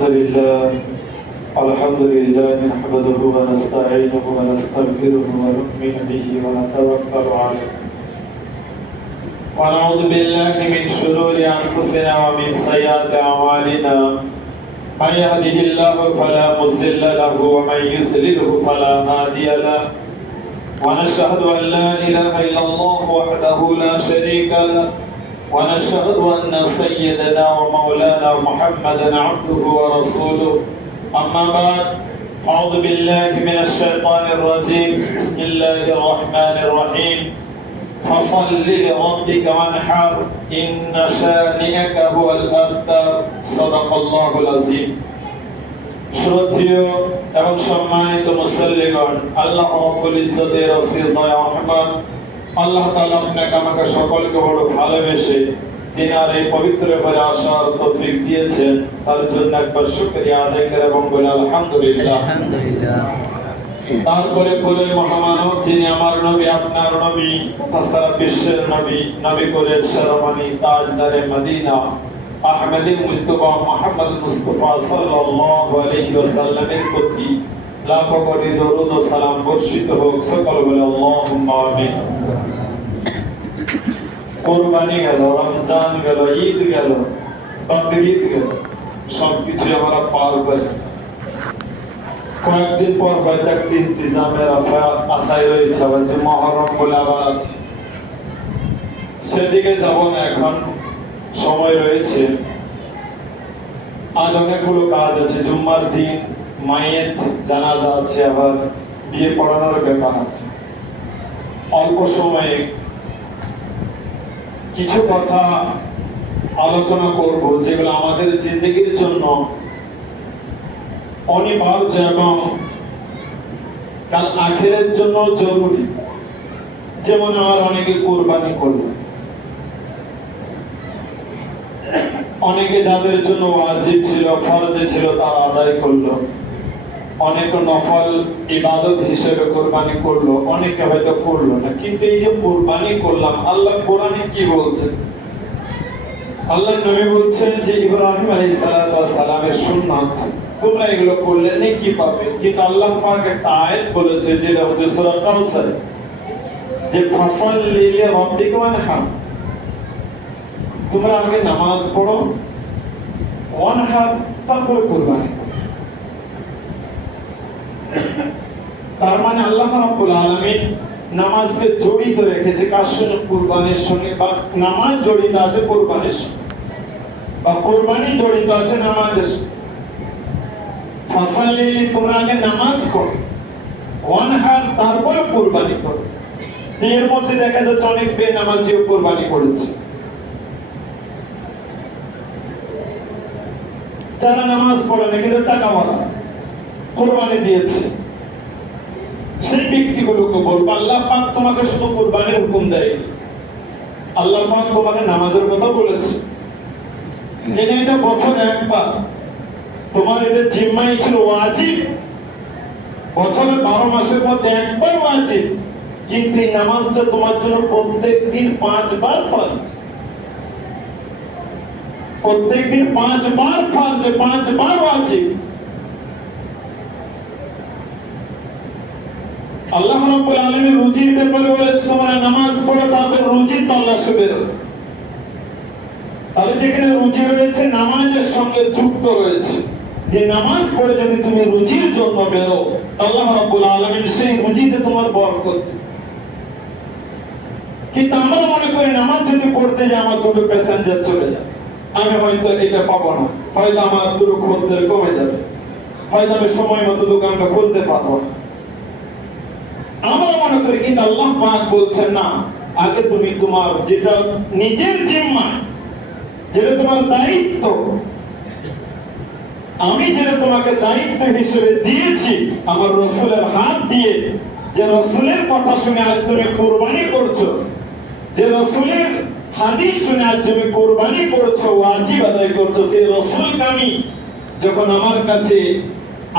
الحمد لله نحمده ونستعينه ونستغفره ونؤمن به ونتوكل عليه ونعوذ بالله من شرور أنفسنا ومن سيئات أعمالنا من يهده الله فلا مضل له ومن يضلل فلا هادي له ونشهد أن لا إله إلا الله وحده لا شريك له ونشهد أن سيدنا ومولانا محمدا عبده ورسوله أما بعد أعوذ بالله من الشيطان الرجيم بسم الله الرحمن الرحيم فصل لربك وانحر إن شانئك هو الأبتر صدق الله العظيم শ্রদ্ধেয় এবং সম্মানিত মুসল্লিগণ, আল্লাহ রাব্বুল ইজ্জতের ওসিল দয়া রহমান আল্লাহ তাআলা আপনাকে আমাকে সকলকে বড় ভালোবেসে তিনার এই পবিত্র ঘরে আসার তৌফিক দিয়েছেন, তার জন্য একবার শুকরিয়া আদায় করে এবং বলে আলহামদুলিল্লাহ। তারপরে পুরো মহামানব যিনি আমার নবী, আপনার নবী তথা সারা বিশ্বের নবী, নবী করে শিরোমণি তাজদারে মদিনা আহমদী মুজতবা মুহাম্মদ মুস্তাফা সাল্লাল্লাহু আলাইহি ওয়াসাল্লামের প্রতি লাখো কোটি দরুদ ও সালাম বর্ষিত হোক। সকল বলে আল্লাহুম্মা আমিন। কুরবানি গেল, রমজান গেল, ঈদ গেল, বকরীদ গেল, সবকিছু আমরা পার করে কয়েকদিন পর হয়তো একটা ইন্তজামের আশায় রয়েছে, আবার যে মহরম বলে আবার আছে, সেদিকে যাব না, এখন সময় রয়েছে। আজ অনেকগুলো কাজ আছে, জুম্মার দিন মাইয়েত জানাজা আছে, আবার বিয়ে পড়ানোর ব্যাপার আছে। অল্প সময়ে কিছু কথা আলোচনা করব যেগুলো আমাদের জিন্দগির জন্য অনিবার্য এবং কাল আখিরাতের জন্য জরুরি। যেমন আমার অনেকে কুরবানি করলো, অনেকে যাদের জন্য ওয়াজিব ছিল, ফরজে ছিল, তারা আদায় করলো। অনেকে নফল ইবাদত হিসেবে কুরবানি করলো, অনেকে হয়তো করলো না। কিন্তু এই যে কুরবানি করলাম, আল্লাহ কোরআনে কি বলছেন? আল্লাহ নবী বলছেন যে ইব্রাহিম আলাইহিস সালাতু ওয়াস সালামের সুন্নাত, তোমরা এগুলো করলে নেকি পাবে। কিন্তু আল্লাহ পাক একটা আয়াত বলেছে, যেটা হচ্ছে সূরা কাউসার, যে ফাসাল্লি লিরাব্বিকা ওয়ানহার, তোমরা আগে নামাজ পড়ো, ওয়ানহার তারপরে কুরবানি করো। তার মানে আল্লাহ রাব্বুল আলামিন নামাজকে জড়িত রেখেছে কার সঙ্গে? কুরবানির সঙ্গে, বা নামাজ জড়িত আছে কুরবানির সঙ্গে, বা কুরবানি জড়িত আছে নামাজের সঙ্গে। ফাসাল্লি, তোমরা আগে নামাজ করো, ওয়ানহার তারপরে কুরবানি করো। এর মধ্যে দেখা যাচ্ছে অনেক বেনামাজিও কুরবানি করেছে। যারা নামাজ পড়ে না কিন্তু টাকাওয়ালা কুরবানি দিয়েছে, সেই ব্যক্তিগুলোকে বলবো, আল্লাহ পাক তোমাকে শুধু কুরবানির হুকুম দেয়, আল্লাহ পাক তোমাকে নামাজের কথা বলেছে। এটা বছরে একবার তোমার এটা জিম্মাই ছিল ওয়াজিব, বছরে 12 মাসের মধ্যে একবার ওয়াজিব, কিন্তু এই নামাজটা তোমার জন্য প্রত্যেক দিন 5 বার ফরজ। প্রত্যেক দিন 5 বার ফরজ, 5 বার ওয়াজিব। আল্লাহ রাব্বুল আলামিন রুজির ব্যাপারে বলেছে, তোমরা নামাজ পড়ো, তারপর রুজি তল্লাশি বেরো। তাহলে যেখানে রুজি রয়েছে, নামাজের সঙ্গে যুক্ত রয়েছে, যে নামাজ পড়ে যদি তুমি রুজির জন্য বেরো, আল্লাহ রাব্বুল আলামিন সেই রুজিতে তোমার বরকত দেবে। কিন্তু আমরা মনে করি নামাজ যদি পড়তে যাই, আমার দুটো প্যাসেঞ্জার চলে যাবে, আমি হয়তো এটা পাবো না, হয়তো আমার দুটো খদ্দের কমে যাবে, হয়তো আমি সময় মতো দোকানটা খুলতে পারবো না, আমরা মনে করি। কিন্তু আল্লাহ পাক বলছেন না, আগে তুমি তোমার যেটা নিজের জিম্মা, যেটা তোমার দায়িত্ব, আমি যেটা তোমাকে দায়িত্ব হিসেবে দিয়েছি আমার রাসূলের হাত দিয়ে, যে রাসূলের কথা শুনে আজ তুমি কুরবানি করছো, যে রাসূলের হাদিস শুনে আজ তুমি কুরবানি করছো, ওয়াজিব আদায় করছো, সেই রাসূলকে আমি যখন আমার কাছে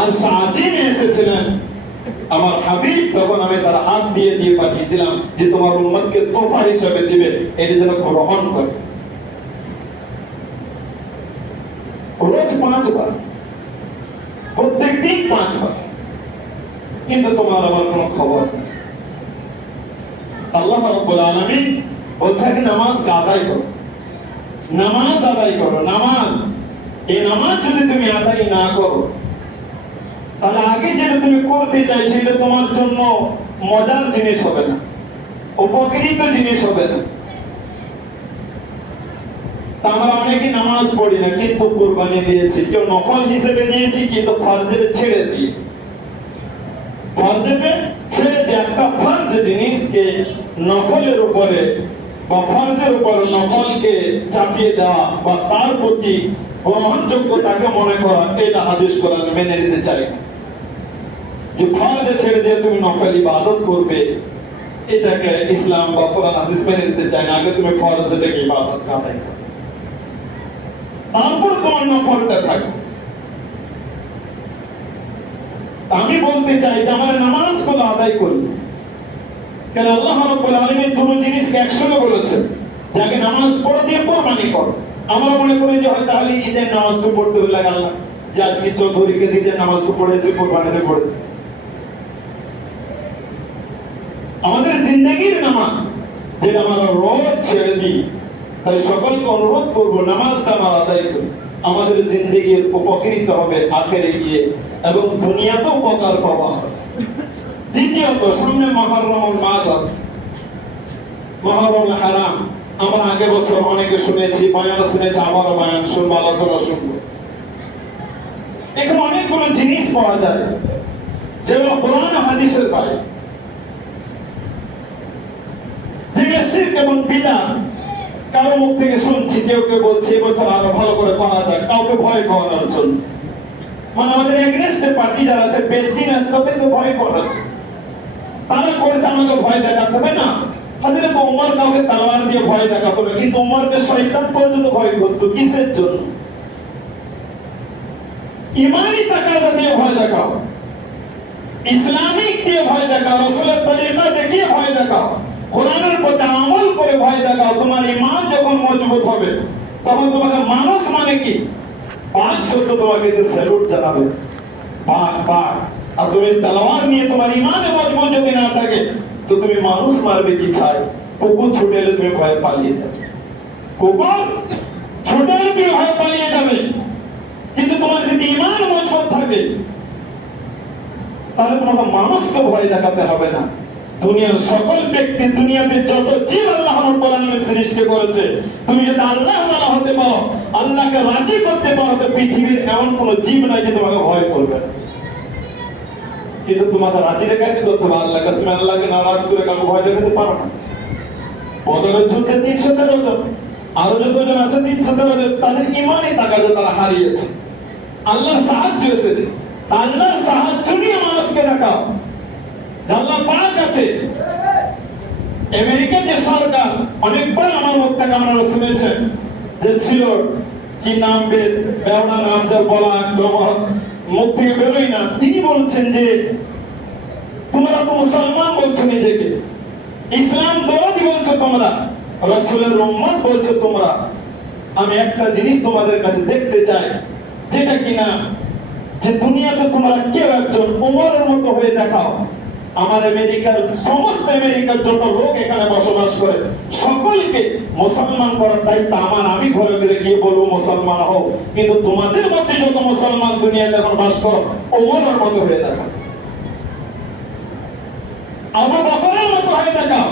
আরশ আজিমে এসেছিলেন আমার হাবিব, তখন আমি তার হাত দিয়ে পাঠিয়েছিলাম যে তোমার উম্মতকে তোফা হিসেবে দিবে, এটা যেন গ্রহণ করে। রোজ 5 বার 5 ওয়াক্ত, কিন্তু তোমার আমার কোনো খবর নেই। আল্লাহ রাব্বুল আলামিন বলছেন নামাজকে আদায় করো, নামাজ আদায় করো। নামাজ, এই নামাজ যদি তুমি আদায় না করো, তাহলে আগে যেটা তুমি করতে চাইছো এটা তোমার জন্য মজার জিনিস হবে না, উপকৃত জিনিস হবে না। আমরা অনেকে নামাজ পড়ি না, কিন্তু কুরবানি দিয়েছি, কেউ নফল হিসেবে দিয়েছি, কিন্তু ফরজেতে ছেড়ে দিয়ে, ফরজেতে ছেড়ে দিয়ে একটা ফরজ জিনিসকে নফলের উপরে বা ফরজের উপর নফলকে চাপিয়ে দেওয়া বা তার প্রতি গ্রহণযোগ্য তাকে মনে করা, এটা হাদিস কোরআন মেনে নিতে চাই না। যে ফরজে ছেড়ে দিয়ে তুমি নফল ইবাদত করবে, এটাকে ইসলাম বা কোরআন হাদিস মেনে নিতে চায় না। আগে তুমি ফরজটাকে ইবাদত আদায় করো, তারপর তোমার নফলটা থাকে। আমি বলতে চাই যে আমরা নামাজগুলো আদায় করি, কারণ আল্লাহ রাব্বুল আলামিন দুটো জিনিসকে একসঙ্গে বলেছেন, যাকে নামাজ পড়ে দিয়ে কোরবানি করো। আমরা মনে করি যে হয়তো তাহলে ঈদের নামাজ তো পড়তে হলে আল্লাহ যে আজকে চৌধুরীকে ঈদের নামাজ তো পড়েছে, কোরবানিতে পড়েছে। আমাদের জিন্দেগির নামাজ যেটা আমরা রোজ ছেড়ে দিই, তাই সকলকে অনুরোধ করবো নামাজটা আমরা আদায় করি। আমাদের জিন্দেগির উপকৃত হবে আখেরে গিয়ে, এবং দুনিয়াতেও উপকার পাওয়া হবে। দ্বিতীয়ত, সামনে মুহররম মাস আছে, মুহররম হারাম। আমরা আগে বছর অনেকে শুনেছি, বয়ান শুনেছি, আবারও বয়ান শুনবো, আলোচনা শুনবো। এখানে অনেকগুলো জিনিস পাওয়া যায় যেগুলো কোরআন হাদিসের পায়, যেগুলো শিরক এবং বিদআত। কারো মুখ থেকে শুনছি, কেউ কেউ বলছে এবছর আরো ভালো করে করা যায়, কাউকে ভয় করানোর জন্য। মানে আমাদের এগেইনস্টে পার্টি যারা আছে, বেদিন আছে, তাদেরকে ভয় করানোর জন্য তারা করছে, আমাকে ভয় দেখাতে হবে না। হাদিসে তো ওমর কাউকে তলোয়ার দিয়ে ভয় দেখাতো না, কিন্তু ওমরকে শয়তান পর্যন্ত ভয় করতো। কিসের জন্য? ইমানি তাকাজা দিয়ে ভয় দেখাও, ইসলামিক দিয়ে ভয় দেখাও, রাসূলের তরিকা দেখিয়ে ভয় দেখাও, কোরআনের প্রতি আমল করে ভয় দেখাও। তোমার ঈমান যখন মজবুত হবে, তখন তোমাকে মানুষ মানে কি পাঁচ শব্দ তোমাকে যে স্যালুট জানাবে, বাঘ বাঘ। আর তুমি তলোয়ার নিয়ে তোমার ঈমানে মজবুত যদি না থাকে, তো তুমি মানুষ মারবে কি ছাই? কুকুর ছুটে এলে তুমি ভয় পালিয়ে যাবে, কুকুর ছুটে এলে তুমি ভয় পালিয়ে যাবে। কিন্তু তোমার যদি ঈমান মজবুত থাকে, তাহলে তোমাকে মানুষকে ভয় দেখাতে হবে না। দুনিয়ার সকল ব্যক্তি, দুনিয়াতে যত জীব আল্লাহ রাব্বুল আলামিন সৃষ্টি করেছে, তুমি যদি আল্লাহ ওয়ালা হতে পারো, আল্লাহকে রাজি করতে পারো, তো পৃথিবীর এমন কোন জীব নাই যে তোমাকে ভয় করবে না। কিন্তু তোমাকে রাজি রেখে কি করতে হবে? আল্লাহকে। তুমি আল্লাহকে নারাজ করে কাউকে ভয় দেখাতে পারো না। বদরের যুদ্ধে 313 জন, আরো যতজন আছে 313 জন, তাদের ঈমানে তাকাজা তারা হারিয়েছে। আল্লাহর সাহায্য এসেছে, আল্লাহর সাহায্য নিয়ে মানুষকে দেখাও। আল্লাহ পাক আছে। আমেরিকা যে সরকার, অনেকবার আমার মুখ থেকে আপনারা শুনেছেন যে ছিল কি নাম, বেশ বেওনা নাম, যার বলা একদম মুখ থেকে বেরোয় না। তিনি বলছেন যে তোমরা তো মুসলমান বলছো নিজেকে, ইসলাম দরদি বলছো তোমরা, রাসূলের উম্মত বলছো তোমরা। আমি একটা জিনিস তোমাদের কাছে দেখতে চাই, যেটা কিনা যে দুনিয়াতে তোমরা কেউ একজন ওমরের মতো হয়ে দেখাও। আমার আমেরিকার সমস্ত আমেরিকার যত লোক এখানে বসবাস করে, সকলকে মুসলমান করার দায়িত্ব আমার। আমি ঘরে ঘরে গিয়ে বলবো মুসলমান হও, কিন্তু তোমাদের মধ্যে যত মুসলমান দুনিয়াতে এখন বাস করো, ওমরের মতো হয়ে দেখাও, আবু বকরের মতো হয়ে দেখাও।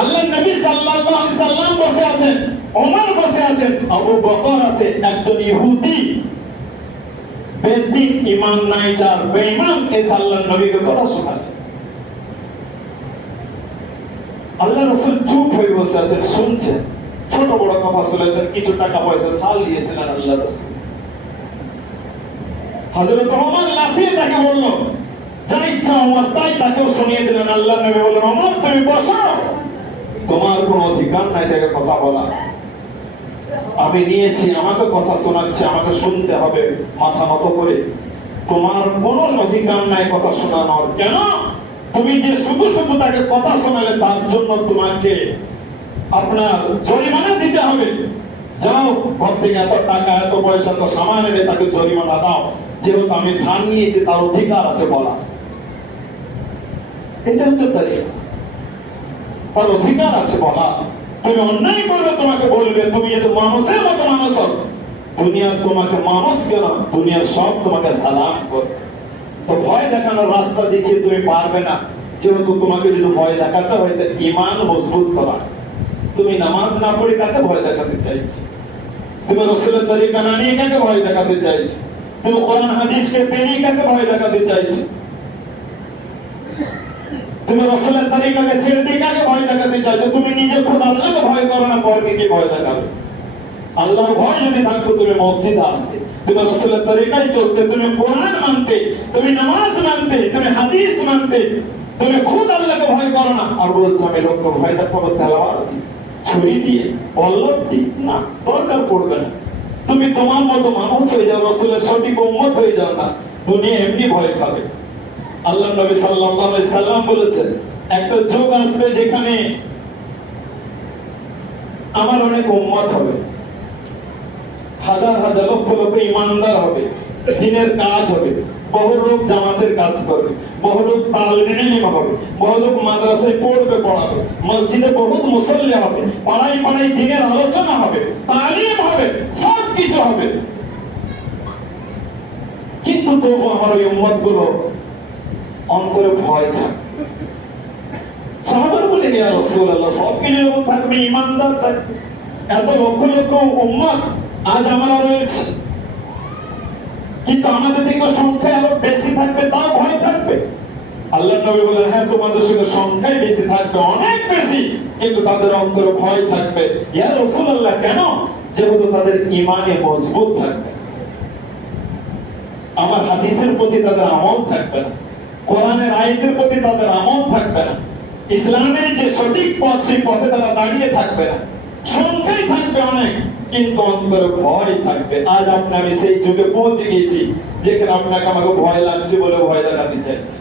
আল্লাহ নবী সাল্লাল্লাহু আলাইহি সাল্লাম বসে আছেন, ওমর বসে আছেন, আবু বকর আছে, একজন ইহুদি বেদিন, ঈমান নাই যার, বেঈমান, এই আল্লাহর নবীকে কথা শোনায়। আল্লাহ রাসূল চুপ হয়ে বসে আছেন, শুনছেন, ছোট বড় কথা শুনেছেন, কিছু টাকা পয়সা ধার দিয়েছিলেন আল্লাহ রাসূল। হযরত ওমর লাফিয়ে তাকে বলল, যা ইচ্ছা ওমর তাই, তাকেও শুনিয়ে দিলেন। আল্লাহ নবী বললেন, ওমর তুমি বসো, তোমার কোনো অধিকার নাই তাকে কথা বলা। আমি নিয়েছি, আমাকে কথা শোনাচ্ছে, আমাকে শুনতে হবে মাথা নত করে। তোমার কোনো অধিকার নাই কথা শোনানোর। কেন? তুমি যে শুধু শুধু তাকে কথা শোনালে, তার জন্য তোমাকে আপনার জরিমানা দিতে হবে। যাও ঘর থেকে এত টাকা, এত পয়সা, তো সামান এনে তাকে জরিমানা দাও। যেহেতু আমি ধান নিয়েছি তার অধিকার আছে বলা। এটা হচ্ছে তরিকা, তার অধিকার আছে বলা। তুমি অন্যায় করবে তোমাকে বলবে, তুমি যদি মানুষের মতো মানুষ হও, দুনিয়ার তোমাকে মানুষ কেন, দুনিয়ার সব তোমাকে সালাম করবে। তো ভয় দেখানোর রাস্তা দেখিয়ে তুমি পারবে না। যেহেতু তোমাকে যদি ভয় দেখাতে হয় তো ঈমান মজবুত করা। তুমি নামাজ না পড়ে কাকে ভয় দেখাতে চাইছো? তুমি রাসূলের তরিকা না নিয়ে কাকে ভয় দেখাতে চাইছো? তুমি কোরআন হাদিসকে পেরিয়ে কাকে ভয় দেখাতে চাইছো? তুমি রাসূলের তরিকাকে ছেড়ে দিয়ে কাকে ভয় দেখাতে চাইছো? তুমি নিজে খুদ আল্লাহকে ভয় করো না, পরকে কি ভয় দেখাবে? আল্লাহর ভয় যদি থাকতো তুমি মসজিদে আসতে, তুমি রাসূলের তরিকায় চলতে, তুমি কোরআন মানতে, তুমি নামাজ মানতে, তুমি হাদিস মানতে, তুমি খুদ আল্লাহকে ভয় করো না। আর বলছো আমি লোককে ভয় দেখাবো তেলাওয়াত দিয়ে, ছুরি দিয়ে, পল্লব দিয়ে? না, দরকার পড়বে না। তুমি তোমার মতো মানুষ হয়ে যাও, রাসূলের সঠিক উম্মত হয়ে যাও না, দুনিয়া এমনি ভয় খাবে। আল্লাহ নবী সাল্লাল্লাহু আলাইহি সাল্লাম বলেছেন একটা যুগ আসবে যেখানে আমার অনেক উম্মত হবে, হাজার হাজার লক্ষ লক্ষ ঈমানদার হবে, দ্বীনের কাজ হবে, বহু লোক জামাতের কাজ করবে, বহু লোক তালিবে ইলম হবে, বহু লোক মাদ্রাসায় পড়বে পড়াবে, মসজিদে বহুত মুসল্লি হবে, পাড়ায় পাড়ায় দ্বীনের আলোচনা হবে, তালিম হবে, সব কিছু হবে। কিন্তু তবু আমার ওই উম্মত গুলো অন্তরে ভয় থাকে। সাহাবারা বলেন ইয়া রাসূলুল্লাহ সব কিছু যখন থাকবে, ঈমানদার থাকবে, এত লক্ষ লক্ষ উম্মত আজ আমরা রয়েছে, কিন্তু আমাদের থেকে সংখ্যা আরো বেশি থাকবে, তাও ভয় থাকবে। আল্লাহ নবী বলেন হ্যাঁ তোমাদের সঙ্গে সংখ্যায় বেশি থাকবে, অনেক বেশি, কিন্তু তাদের অন্তরে ভয় থাকবে। ইয়া রাসূলুল্লাহ কেন? যেহেতু তাদের ঈমানে মজবুত থাকবে, আমার হাদিসের প্রতি তাদের আমল থাকবে না, কোরআনের আয়াতের প্রতি তাদের আমল থাকবে না, ইসলামের যে সঠিক পথ সেই পথে তারা দাঁড়িয়ে থাকবে না। সংখ্যায় থাকবে অনেক, কিন্তু অন্তরে ভয় থাকবে। আজ আপনি আমি সেই যুগে পৌঁছে গেছি যেখানে আপনাকে আমাকে ভয় লাগছে বলে ভয় দেখাতে চাইছি,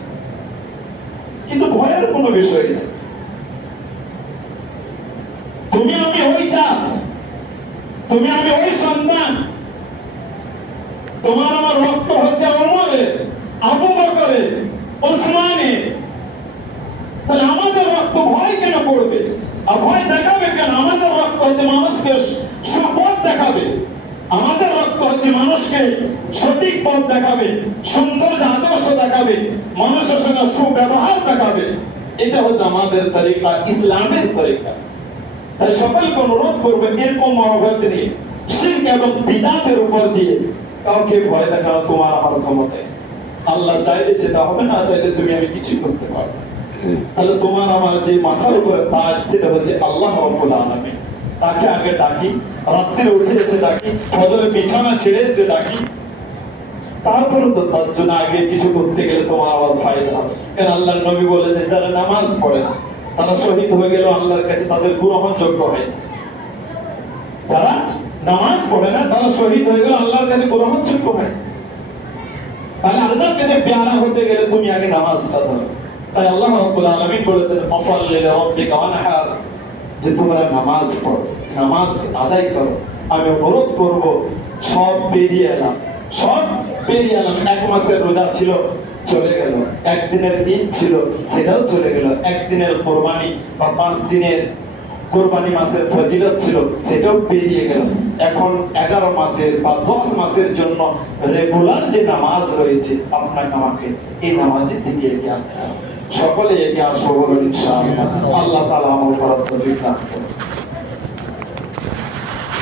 কিন্তু ভয়ের কোনো বিষয় নেই। তুমি আমি ওই জাত, তুমি আমি ওই সন্তান, তোমার আমার রক্ত হচ্ছে ওমরের, আবু বকরের, ওসমানের, তাহলে আমাদের রক্ত ভয় কেন করবে আর ভয় দেখাবে কেন? আমাদের রক্ত হচ্ছে মানুষকে সুপথ দেখাবে, আমাদের রক্ত হচ্ছে মানুষকে সঠিক পথ দেখাবে, সুন্দর আদর্শ দেখাবে, মানুষের সঙ্গে সুব্যবহার দেখাবে। এটা হচ্ছে আমাদের তরিকা, ইসলামের তরিকা। তাই সকলকে অনুরোধ করবে এরকম মনোভাব নিয়ে শিরক এবং বিদআতের উপর দিয়ে কাউকে ভয় দেখানো তোমার আমার ক্ষমতায়। আল্লাহ চাইলে সেটা হবে, না চাইলে তুমি আমি কিছু করতে পারবো। তাহলে তোমার আমার যে মাথার উপরে তাজ সেটা হচ্ছে আল্লাহ রাব্বুল আলামিন। তাকে আগে ডাকি, রাত্রে উঠে এসে ডাকি, ফজরে বিছানা ছেড়ে এসে ডাকি, তারপরে তো তার জন্য আগে কিছু করতে গেলে তোমার আবার ফায়দা হবে। কারণ আল্লাহর নবী বলেন যারা নামাজ পড়ে না তারা শহীদ হয়ে গেল আল্লাহর কাছে তাদের গ্রহণযোগ্য হয় না। যারা নামাজ পড়ে না তারা শহীদ হয়ে গেল আল্লাহর কাছে গ্রহণযোগ্য হয়। তাহলে আল্লাহর কাছে পেয়ারা হতে গেলে তুমি আগে নামাজটা ধরো। তাই আল্লাহ রাব্বুল আলামিন বলেছেন ফাসাল্লি লিরাব্বিকা ওয়ানহার, যে তোমরা নামাজ পড়ো, নামাজ আদায় করো। আমি অনুরোধ করব, সব পেরিয়ে এলাম, সব পেরিয়ে এলাম। এক মাসের রোজা ছিল, চলে গেল। একদিনের ঈদ ছিল, সেটাও চলে গেল। একদিনের কোরবানি বা 5 দিনের কোরবানি মাসের ফজিলত ছিল, সেটাও পেরিয়ে গেল। এখন 11 মাসের বা 10 মাসের জন্য রেগুলার যে নামাজ রয়েছে আপনাকে আমাকে এই নামাজের দিকে এগিয়ে আসতে হবে। সকলে এগিয়ে আসবো বলুন ইনশাআল্লাহ। আল্লাহ তাআলা আমল করার তৌফিক দান করুন।